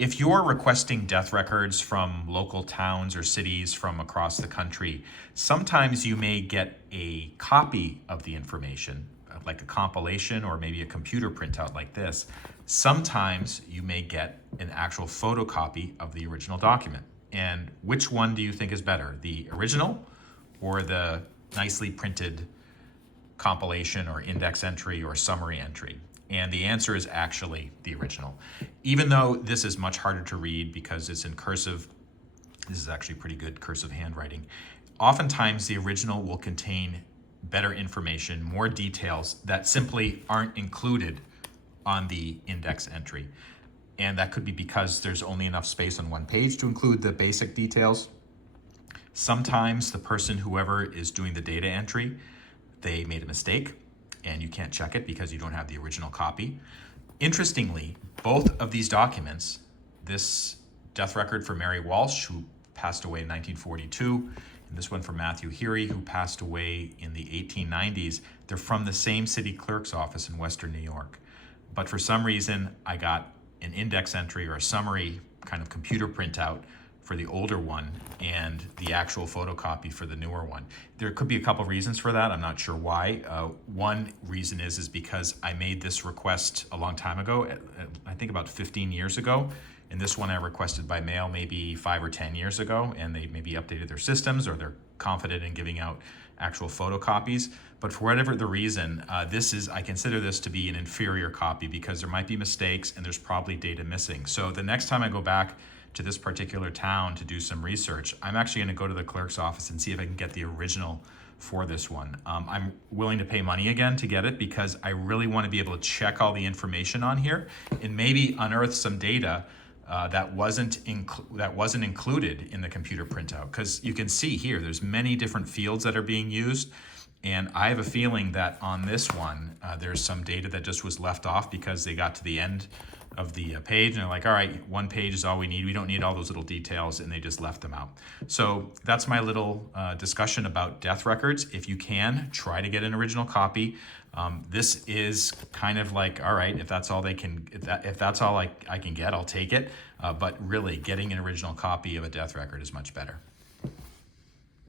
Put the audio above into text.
If you're requesting death records from local towns or cities from across the country, sometimes you may get a copy of the information, like a compilation or maybe a computer printout like this. Sometimes you may get an actual photocopy of the original document. And which one do you think is better, the original or the nicely printed compilation or index entry or summary entry? And the answer is actually the original. Even though this is much harder to read because it's in cursive, this is actually pretty good cursive handwriting. Oftentimes the original will contain better information, more details that simply aren't included on the index entry. And that could be because there's only enough space on one page to include the basic details. Sometimes the person, whoever is doing the data entry, they made a mistake and you can't check it because you don't have the original copy. Interestingly, both of these documents, this death record for Mary Walsh, who passed away in 1942, and this one for Matthew Heary, who passed away in the 1890s, they're from the same city clerk's office in Western New York. But for some reason, I got an index entry or a summary kind of computer printout for the older one and the actual photocopy for the newer one. There could be a couple reasons for that. I'm not sure why. One reason is because I made this request a long time ago, I think about 15 years ago. And this one I requested by mail maybe 5 or 10 years ago, and they maybe updated their systems or they're confident in giving out actual photocopies. But for whatever the reason, I consider this to be an inferior copy because there might be mistakes and there's probably data missing. So the next time I go back to this particular town to do some research, I'm actually going to go to the clerk's office and see if I can get the original for this one. I'm willing to pay money again to get it because I really want to be able to check all the information on here and maybe unearth some data that wasn't included in the computer printout. Because you can see here, there's many different fields that are being used. And I have a feeling that on this one, there's some data that just was left off because they got to the end of the page and they're like, all right, one page is all we need. We don't need all those little details, and they just left them out. So that's my little discussion about death records. If you can, try to get an original copy. This is kind of like, all right, if that's all they can, if that's all I can get, I'll take it. But really, getting an original copy of a death record is much better.